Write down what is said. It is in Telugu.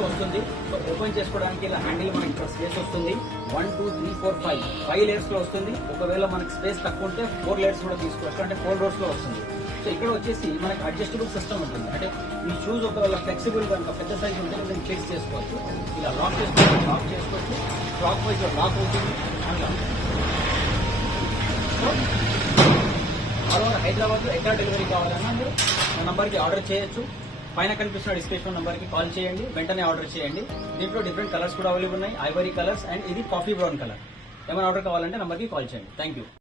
తో వస్తుంది. సో ఓపెన్ చేసుకోవడానికి ఇలా హ్యాండిల్ మనకి ఇక్కడ స్పేస్ వస్తుంది. 1 2 3 4 5 లేయర్స్ లో వస్తుంది. ఒకవేళ మనకి స్పేస్ తక్కువ ఉంటే 4 లేయర్స్ కూడా తీసుకోవచ్చు, అంటే 4 రోస్ లో వస్తుంది. సో ఇక్కడ వచ్చేసి మనకి అడ్జస్టబుల్ సిస్టమ్ ఉంటుంది. అంటే మీ షూస్ ఒకవేళ ఫ్లెక్సిబుల్ కనుక పెద్ద సైజ్ ఉంటే మీరు ఫిక్స్ చేసుకోవచ్చు. ఇలా లాక్ చేసుకోవచ్చు. క్లాక్ వైజ్ లాక్ అవుతుంది. ఆల్ ఓవర్ హైదరాబాద్ లో ఎక్కడ డెలివరీ కావాలన్నా మీరు నా నంబర్కి ఆర్డర్ చేయొచ్చు. పైన కనిపిస్తున్న డిస్క్రిప్షన్ నంబర్కి కాల్ చేయండి, వెంటనే ఆర్డర్ చేయండి. దీంట్లో డిఫరెంట్ కలర్స్ కూడా అవైలబుల్ ఉన్నాయి, ఐవరీ కలర్స్ అండ్ ఇది కాఫీ బ్రౌన్ కలర్. ఏమైనా ఆర్డర్ కావాలంటే నంబర్కి కాల్ చేయండి. Thank you.